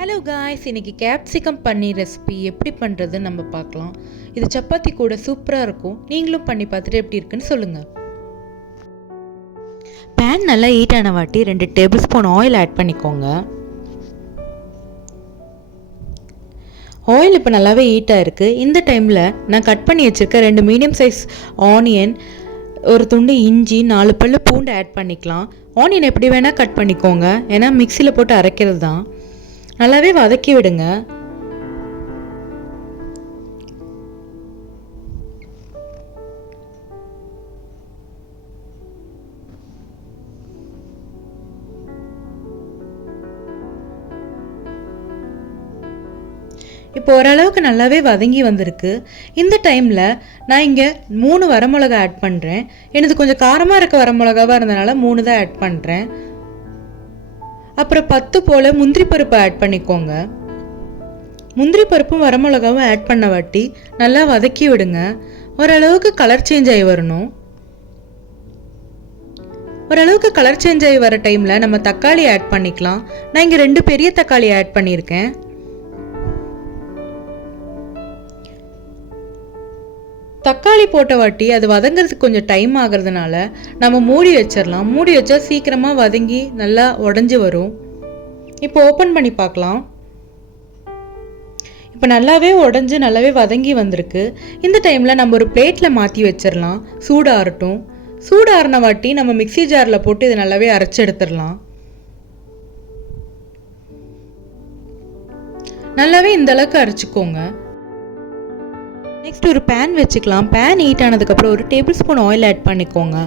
Hello guys, இன்றைக்கி capsicum பன்னீர் recipe எப்படி பண்ணுறதுன்னு நம்ம பார்க்கலாம். இது சப்பாத்தி கூட சூப்பராக இருக்கும். நீங்களும் பண்ணி பார்த்துட்டு எப்படி இருக்குன்னு சொல்லுங்கள். பேன் நல்லா ஹீட் ஆன வாட்டி 2 டேபிள் ஸ்பூன் ஆயில் ஆட் பண்ணிக்கோங்க. ஆயில் இப்போ நல்லாவே ஹீட்டாக இருக்குது. இந்த டைமில் நான் கட் பண்ணி வச்சுருக்க 2 மீடியம் சைஸ் ஆனியன், ஒரு துண்டு இஞ்சி, 4 பல்லு பூண்டு ஆட் பண்ணிக்கலாம். ஆனியன் எப்படி வேணால் கட் பண்ணிக்கோங்க, ஏன்னா மிக்சியில் போட்டு அரைக்கிறது தான். நல்லாவே வதக்கி விடுங்க. இப்போ ஓரளவுக்கு நல்லாவே வதங்கி வந்திருக்கு. இந்த டைமில் நான் இங்கே 3 வரமிளகா ஆட் பண்ணுறேன். எனது கொஞ்சம் காரமாக இருக்க வரமிளகாவாக இருந்தனால 3 தான் ஆட் பண்ணுறேன். அப்புறம் 10 போல் முந்திரி பருப்பு ஆட் பண்ணிக்கோங்க. முந்திரி பருப்பும் வரமிளகாவும் ஆட் பண்ண வாட்டி நல்லா வதக்கி விடுங்க. ஓரளவுக்கு கலர் சேஞ்ச் ஆகி வரணும். ஓரளவுக்கு கலர் சேஞ்ச் ஆகி வர டைமில் நம்ம தக்காளி ஆட் பண்ணிக்கலாம். நான் இங்கே 2 பெரிய தக்காளி ஆட் பண்ணியிருக்கேன். தக்காளி போட்ட வாட்டி அது வதங்கிறதுக்கு கொஞ்சம் டைம் ஆகிறதுனால நம்ம மூடி வச்சிடலாம். மூடி வச்சா சீக்கிரமாக வதங்கி நல்லா உடஞ்சி வரும். இப்போ ஓப்பன் பண்ணி பார்க்கலாம். இப்போ நல்லாவே உடஞ்சி நல்லாவே வதங்கி வந்திருக்கு. இந்த டைமில் நம்ம ஒரு பிளேட்டில் மாற்றி வச்சிடலாம். சூடாகட்டும். சூடாறின வாட்டி நம்ம மிக்சி ஜாரில் போட்டு இதை நல்லாவே அரைச்சி எடுத்துடலாம். நல்லாவே இந்த அளவுக்கு அரைச்சிக்கோங்க. நெக்ஸ்ட் ஒரு பேன் வச்சுக்கலாம். பேன் ஹீட் ஆனதுக்கப்புறம் 1 டேபிள் ஸ்பூன் ஆயில் ஆட் பண்ணிக்கோங்க.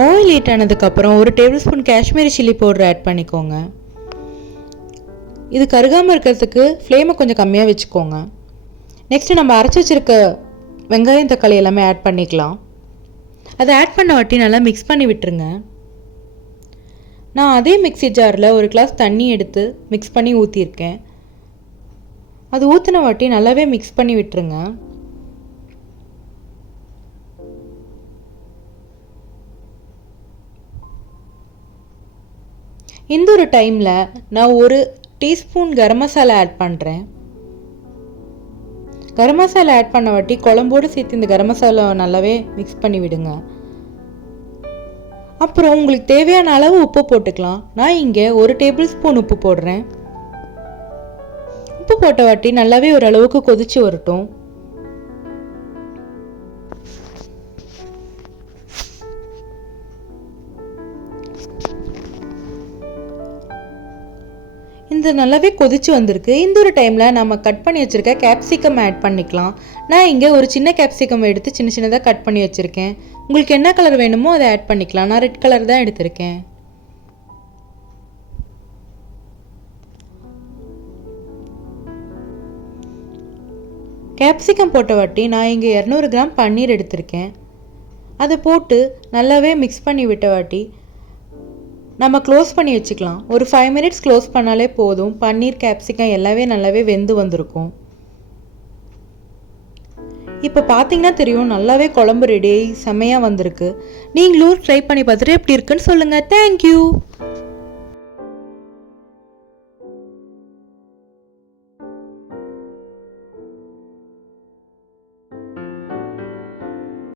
ஆயில் ஹீட் ஆனதுக்கப்புறம் 1 tablespoon Kashmiri chilli powder add பண்ணிக்கோங்க. இது கருகாமல் இருக்கிறதுக்கு ஃப்ளேமை கொஞ்சம் கம்மியாக வச்சுக்கோங்க. நெக்ஸ்ட்டு நம்ம அரைச்சி வச்சுருக்க வெங்காயம் தக்காளி எல்லாமே ஆட் பண்ணிக்கலாம். அதை ஆட் பண்ண வாட்டி நல்லா மிக்ஸ் பண்ணி விட்டுருங்க. நான் அதே மிக்சி ஜாரில் 1 கிளாஸ் தண்ணி எடுத்து மிக்ஸ் பண்ணி ஊற்றிருக்கேன். அது ஊற்றின வாட்டி நல்லாவே மிக்ஸ் பண்ணி விட்டுருங்க. இந்த ஒரு டைமில் நான் 1 டீஸ்பூன் கரம் மசாலா ஆட் பண்ணுறேன். கரம் மசாலா ஆட் பண்ண வாட்டி குழம்போடு சேர்த்து இந்த கரம் மசாலா நல்லாவே மிக்ஸ் பண்ணி விடுங்க. அப்புறம் உங்களுக்கு தேவையான அளவு உப்பு போட்டுக்கலாம். நான் இங்கே 1 டேபிள் ஸ்பூன் உப்பு போடுறேன். உப்பு போட்ட வாட்டி நல்லாவே ஓரளவுக்கு கொதிச்சு வரட்டும். இந்த நல்லாவே கொதிச்சு வந்திருக்கு. இந்த ஒரு டைமில் நம்ம கட் பண்ணி வச்சுருக்க கேப்சிகம் ஆட் பண்ணிக்கலாம். நான் இங்கே ஒரு சின்ன கேப்சிகம் எடுத்து சின்ன சின்னதாக கட் பண்ணி வச்சுருக்கேன். உங்களுக்கு என்ன கலர் வேணுமோ அதை ஆட் பண்ணிக்கலாம். நான் ரெட் கலர் தான் எடுத்திருக்கேன். கேப்சிகம் போட்ட வாட்டி நான் இங்கே 200 கிராம் பன்னீர் எடுத்திருக்கேன். அதை போட்டு நல்லாவே மிக்ஸ் பண்ணி விட்ட வாட்டி நம்ம க்ளோஸ் பண்ணி வச்சுக்கலாம். ஒரு 5 மினிட்ஸ் க்ளோஸ் பண்ணாலே போதும். பன்னீர் கேப்சிகம் எல்லாமே நல்லாவே வெந்து வந்திருக்கும். இப்போ பார்த்தீங்கன்னா தெரியும், நல்லாவே குழம்பு ரெடி செம்மையாக வந்திருக்கு. நீங்களும் ட்ரை பண்ணி பார்த்துட்டு எப்படி இருக்குன்னு சொல்லுங்கள். தேங்க்யூ.